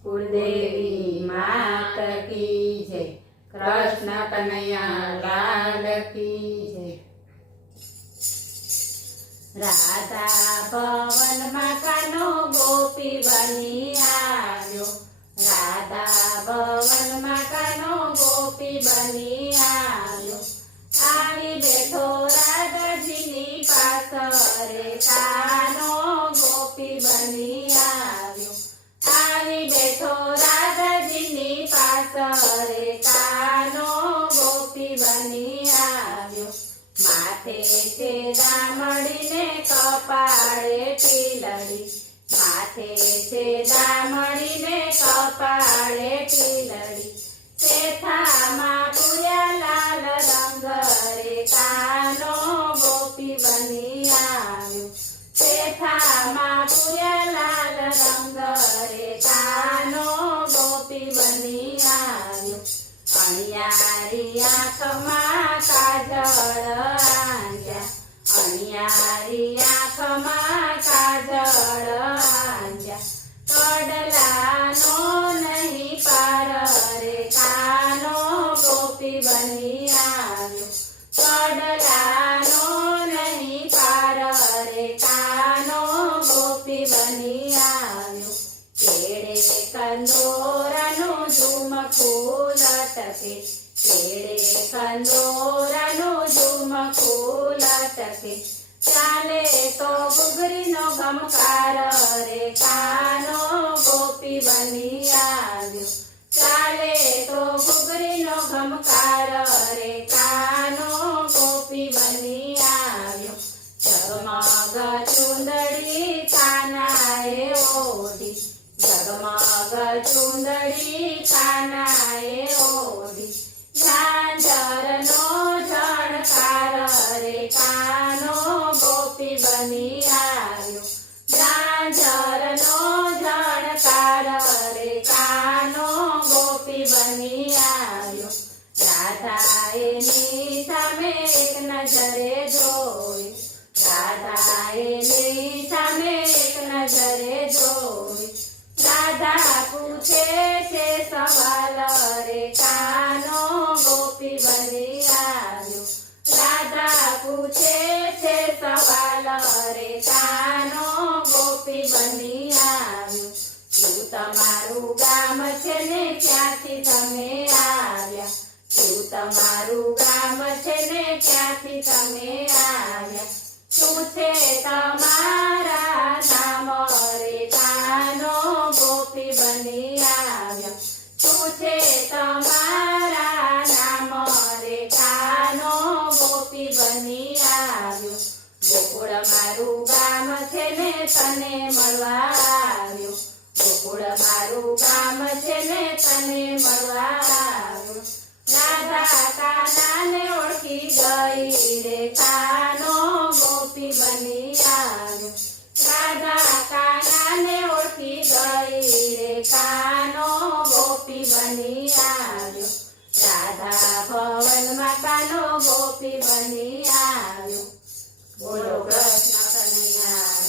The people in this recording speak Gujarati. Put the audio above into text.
કુળદેવી માત કી જય, કૃષ્ણ કનૈયા લાલ કી જય। રાધા ભવનમાં કાનો ગોપી બની આવ્યો, રાધા ભવનમાં કાનો ગોપી બની આવ્યો। આવી બેઠો રાધાજીની પાછળ કાનો ગોપી બની આવ્યો, આવી બેઠો રાધાજીની પાછળ કાનો ગોપી બની આવ્યો। માથે છે દામડીને કપાળે ટીલડી, માથે છે દામડીને કપાળે ટીલડી, શેથામાં પૂર્યા લાલ રંગ રે કાનો ગોપી બની આવ્યો, શેથામાં પૂર્યા લાલ રંગ રે કાનો ગોપી બની આવ્યો। અણિયારી આંખમાં કાજળ આંજ્યા, અણિયારી આંખમાં કાજળ આંજ્યા, કડલાનો નહીં પાર રે કાનો ગોપી બની આવ્યો, કડલાનો નહીં પાર રે કાનો ગોપી બની આવ્યો। કેળે કંદોરાનું ઝુમખું લટકે, કેળે કંદોરાનું ઝુમખું લટકે, ચાલે તો ઘૂઘરીનો ગમકાર રે કાનો ગોપી બની આવ્યો, ચાલે તો ઘૂઘરીનો ગમકાર રે કાનો ગોપી બની આવ્યો। ઝગમગ ચુંદડી કાનાએ ઓઢી, ઝગમગ ચુંદડી કાનાએ ઓઢી, ઝાંઝરનો ઝણકાર રે કાનો ગોપી બની આવ્યો, ઝાંઝરનો ઝણકાર રે કાનો ગોપી બની આવ્યો। રાધાએ ની સામે એક નજરે જોઈ, રાધાએ ની સામે એક નજરે જોઈ, રાધા પૂછે છે સવાલ રે કાનો ગોપી બની આવ્યો, રાધા પૂછે છે સવાલ રે કાનો ગોપી બની આવ્યો। શું તમારું ગામ છે ને ક્યાંથી તમે આવ્યા, શું તમારું ગામ છે ને ક્યાંથી તમે આવ્યા, શું છે તમારા નામ રે કાનો ગોપી બની આવ્યા, શું છે તમારા નામ રે કાનો ગોપી બની આવ્યો। ગોકુળ મારું ગામ છે ને તને મળવા આવ્યો, ગોકુળ મારું ગામ છે ને તને મળવા આવ્યો। રાધા કાનાને ઓળખી ગઈ રે કાનો ગોપી બની આવ્યો, રાધા કાનાને ઓળખી ગઈ રે કાનો ગોપી બની આવ્યો। રાધા ભવનમાં કાનો ગોપી બની આવ્યો। બોલો કૃષ્ણ કનૈયા